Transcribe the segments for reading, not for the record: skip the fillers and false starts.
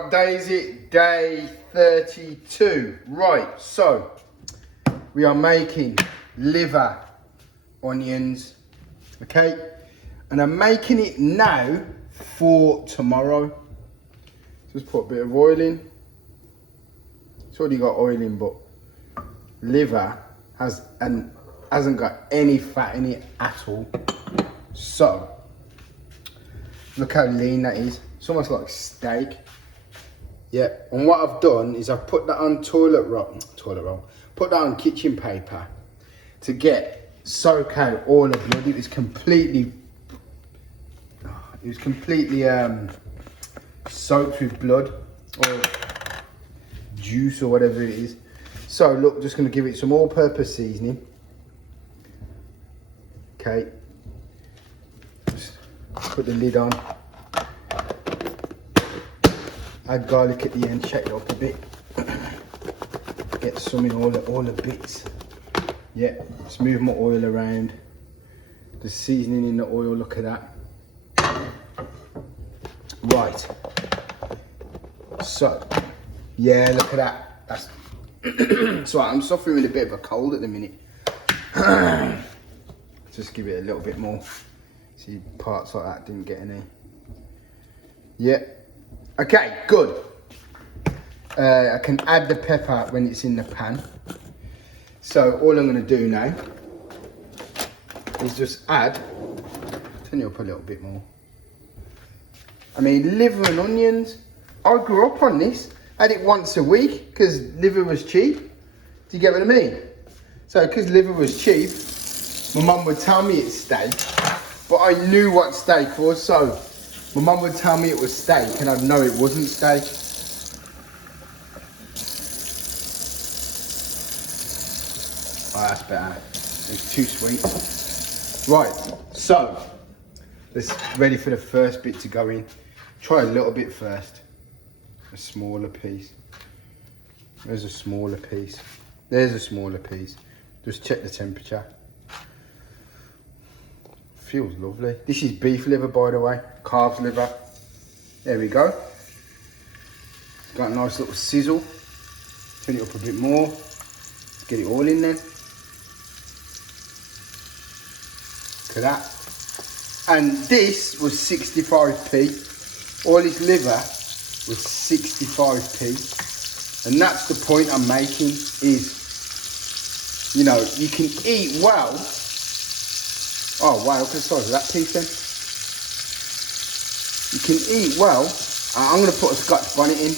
what day is it? Day 32. Right, so we are making liver onions, okay? And I'm making it now for tomorrow. Just put a bit of oil in. It's already got oil in, but liver hasn't got any fat in it at all. So, look how lean that is. It's almost like steak. Yeah, and what I've done is I've put that on toilet roll, put that on kitchen paper to soak out all the blood. It was completely soaked with blood or juice or whatever it is. So look, just gonna give it some all-purpose seasoning. Okay, just put the lid on. Add garlic at the end, shake it up a bit. Get some in all the bits. Yeah, just move my oil around. The seasoning in the oil, look at that. Right. So, yeah, look at that. That's so I'm suffering with a bit of a cold at the minute. Just give it a little bit more. See, parts like that didn't get any. Yeah. Okay, good. I can add the pepper when it's in the pan. So all I'm going to do now is just add, turn it up a little bit more. I mean, liver and onions. I grew up on this. I had it once a week because liver was cheap. Do you get what I mean? So because liver was cheap, my mum would tell me it's steak, but I knew what steak was, so my mum would tell me it was steak and I'd know it wasn't steak. Oh, that's better. It's too sweet. Right, so let's ready for the first bit to go in. Try a little bit first. A smaller piece. There's a smaller piece. There's a smaller piece. Just check the temperature. Feels lovely. This is beef liver, by the way. Calves liver. There we go. Got a nice little sizzle. Turn it up a bit more. Get it all in there. Look at that. And this was 65p. All this liver was 65p. And that's the point I'm making is, you know, you can eat well. Oh wow, look at the size of that piece then. You can eat well. I'm going to put a Scotch bonnet in.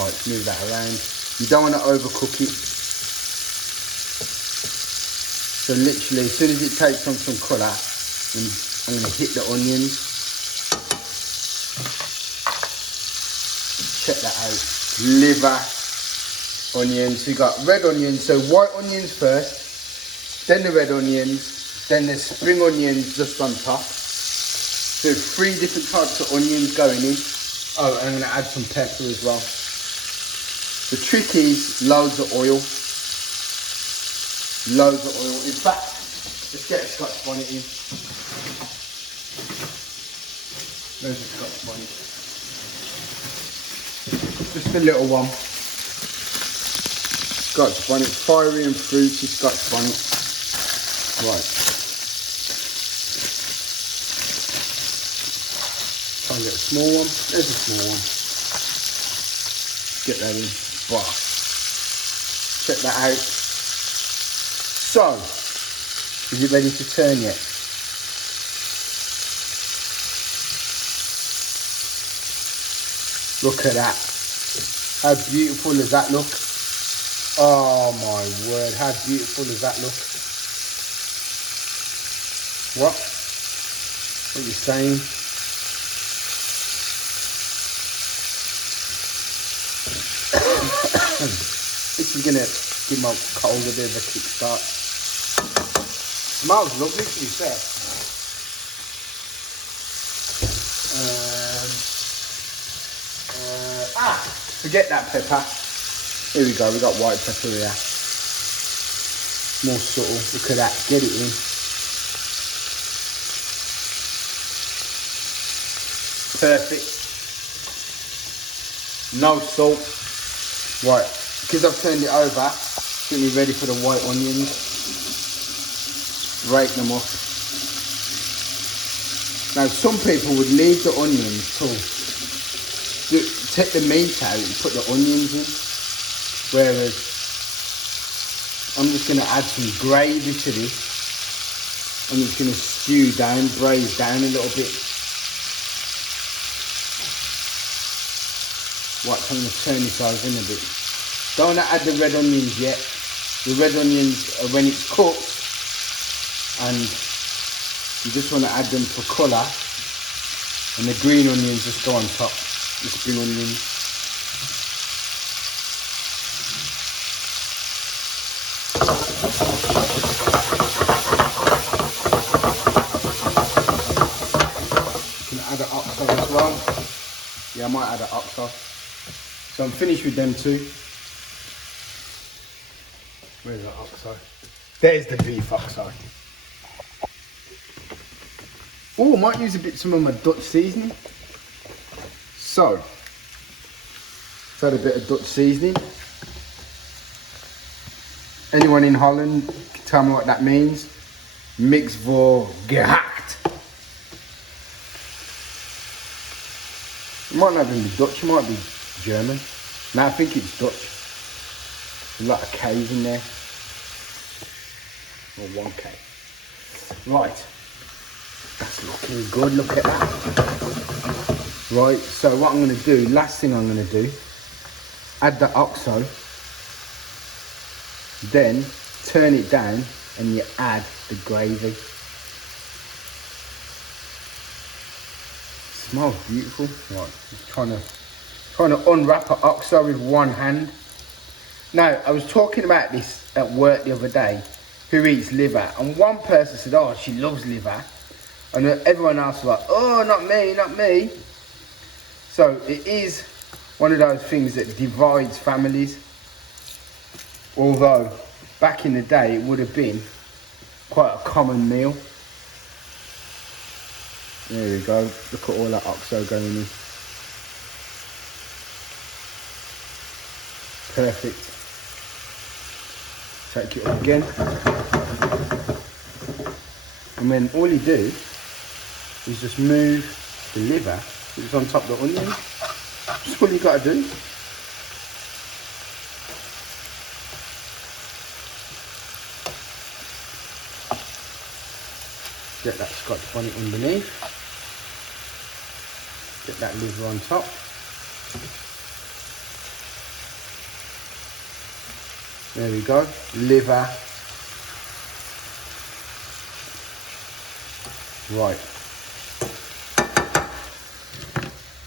Right, move that around. You don't want to overcook it. So literally, as soon as it takes on some colour, I'm going to hit the onions. Check that out. Liver, onions. So you got red onions. So white onions first, then the red onions, then the spring onions just on top. So 3 different types of onions going in. Oh, and I'm going to add some pepper as well. The trick is loads of oil. Loads of oil. In fact, let's get a Scotch bonnet in. There's a Scotch bonnet. Just a little one. Scotch bonnet, fiery and fruity Scotch bonnet. Right. Try and get a small one. There's a small one. Get that in. Wow. Check that out. So, is it ready to turn yet? Look at that. How beautiful does that look? Oh my word, how beautiful does that look? What? What are you saying? This is gonna give my cold a bit of a kickstart. Smells lovely, to be fair. Forget that pepper. Here we go, we got white pepper here. More subtle, look at that, get it in. Perfect. No salt. Right, because I've turned it over, it's going to be ready for the white onions. Break them up. Now some people would leave the onions till take the meat out and put the onions in, whereas I'm just going to add some gravy to this. I'm just going to stew down, braise down a little bit. Right, so I'm going to turn this over in a bit. Don't want to add the red onions yet. The red onions are when it's cooked, and you just want to add them for colour, and the green onions just go on top, the spring onions. You can add an oxo as well. Yeah, I might add an oxo. So I'm finished with them two. Where's the oxo? There's the beef oxo. Oh, I might use some of my Dutch seasoning. So, let's add a bit of Dutch seasoning. Anyone in Holland can tell me what that means? Mix voor gehakt. It might not be Dutch, it might be German. No, I think it's Dutch. There's a lot of K's in there. Or 1K. Right. That's looking good, look at that. Right, so what I'm going to do, last thing I'm going to do, add the oxo, then turn it down and you add the gravy. Smells beautiful. Right, just trying to unwrap an oxo with one hand. Now, I was talking about this at work the other day, who eats liver, and one person said, oh, she loves liver. And everyone else was like, oh, not me, not me. So it is one of those things that divides families. Although back in the day, it would have been quite a common meal. There we go. Look at all that oxo going in. Perfect. Take it up again. And then all you do is just move the liver, which is on top of the onion. That's all you got to do. Get that Scotch bonnet underneath. Get that liver on top. There we go. Liver. Right.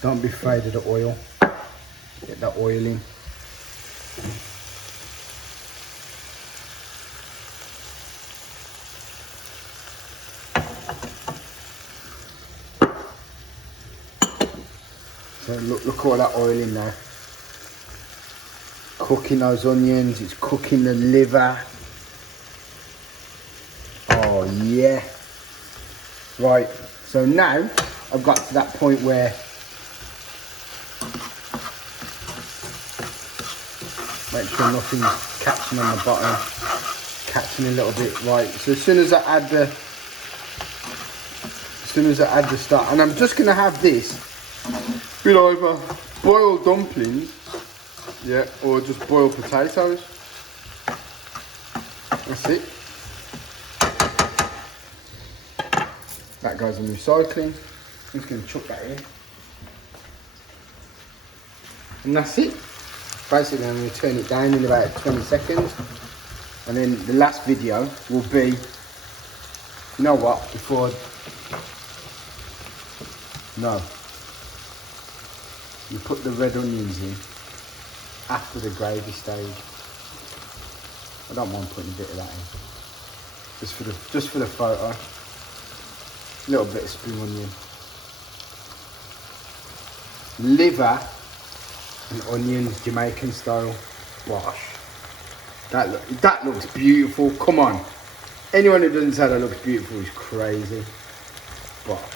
Don't be afraid of the oil. Get that oil in. So look all that oil in there. Cooking those onions, it's cooking the liver. Oh yeah. Right, so now I've got to that point where make sure nothing's catching on the bottom, catching a little bit. Right, so as soon as I add the stuff, and I'm just gonna have this with either boiled dumplings, yeah, or just boiled potatoes. That's it. That goes in recycling. I'm just going to chuck that in. And that's it. Basically, I'm going to turn it down in about 20 seconds. And then the last video will be, you know what, no. You put the red onions in after the gravy stage. I don't mind putting a bit of that in. Just for the photo. A little bit of spring onion. Liver and onions, Jamaican style. Gosh, that looks beautiful. Come on, anyone who doesn't say that looks beautiful is crazy. Gosh.